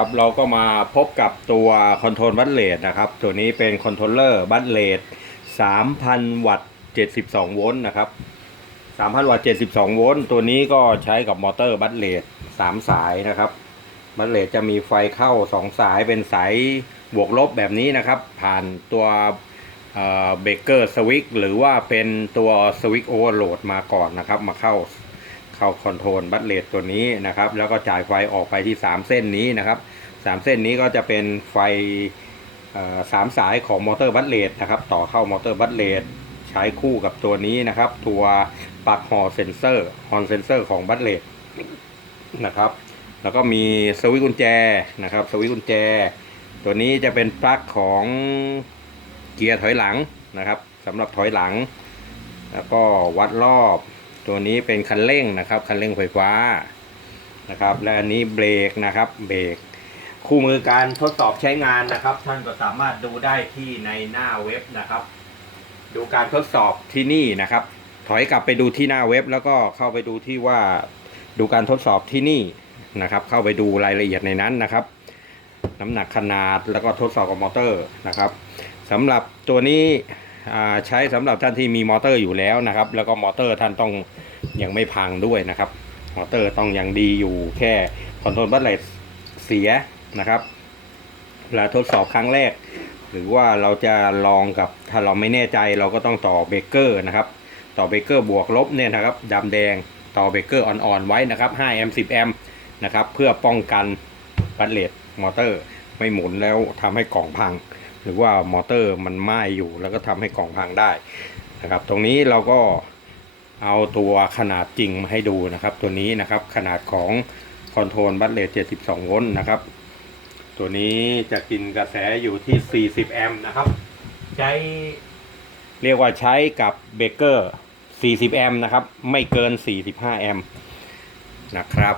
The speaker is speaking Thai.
ครับเราก็มาพบกับตัวคอนโทรลบัตเลทนะครับ ตัวนี้เป็นคอนโทรลเลอร์บัตเลท3,000 วัตต์72 โวลต์นะครับ 3,000 วัตต์72 โวลต์ตัวนี้ก็ใช้กับมอเตอร์บัตเลท3สายนะครับบัตเลทจะมีไฟเข้า 2 สายเป็นสายบวกลบแบบนี้นะครับ ผ่านตัวเบรกเกอร์สวิตหรือว่าเป็นตัวสวิตโอเวอร์โหลดมาก่อนนะครับ มาเข้า เข้าคอนโทรลบัตเลตตัวนี้นะครับ แล้วก็จ่ายไฟออกไปที่ 3 เส้นนี้นะครับ 3 เส้นนี้ก็จะเป็นไฟสามสายของมอเตอร์บัตเลตนะครับ ต่อเข้ามอเตอร์บัตเลตใช้คู่กับตัวนี้นะครับ ตัวปลั๊กฮอเซนเซอร์ฮอนเซนเซอร์ของบัตเลตนะครับ แล้วก็มีสวิตช์กุญแจนะครับสวิตช์กุญแจ ตัวนี้จะเป็นปลั๊กของเกียร์ถอยหลังนะครับสำหรับถอยหลัง แล้วก็วัดรอบ ตัวนี้เป็นคันเร่งนะครับ คันเร่งไฟฟ้านะครับ และอันนี้เบรกนะครับเบรกคู่มือการทดสอบใช้งานนะครับ ท่านก็สามารถดูได้ที่ในหน้าเว็บนะครับ ดูการทดสอบที่นี่นะครับ ถอยกลับไปดูที่หน้าเว็บ แล้วก็เข้าไปดูที่ว่าดูการทดสอบที่นี่นะครับ เข้าไปดูรายละเอียดในนั้นนะครับ น้ำหนักขนาดแล้วก็ทดสอบกับมอเตอร์นะครับสำหรับตัวนี้ ใช้สำหรับท่านที่มีมอเตอร์อยู่แล้วนะครับ แล้วก็มอเตอร์ท่านต้องยังไม่พังด้วยนะครับ มอเตอร์ต้องยังดีอยู่แค่คอนโทรลบัตเลสเสียนะครับเวลาทดสอบครั้งแรก หรือว่าเราจะลองกับถ้าเราไม่แน่ใจเราก็ต้องต่อเบรกเกอร์นะครับ ต่อเบรกเกอร์บวกลบเนี่ยนะครับดำแดงต่อเบรกเกอร์อ่อนๆไว้นะครับ5แอมป์10แอมป์นะครับเพื่อป้องกันบัตเลสมอเตอร์ไม่หมุนแล้วทำให้กล่องพัง หรือว่ามอเตอร์มันไหม้อยู่ แล้วก็ทำให้กล่องพังได้นะครับ ตรงนี้เราก็เอาตัวขนาดจริงมาให้ดูนะครับ ตัวนี้นะครับขนาดของคอนโทรลบัตเลส72 โวลต์นะครับ ตัวนี้จะกินกระแสอยู่ที่ 40 แอมป์นะครับ ใช้เรียกว่าใช้กับเบเกอร์ 40 แอมป์นะครับ ไม่เกิน 45 แอมป์นะครับ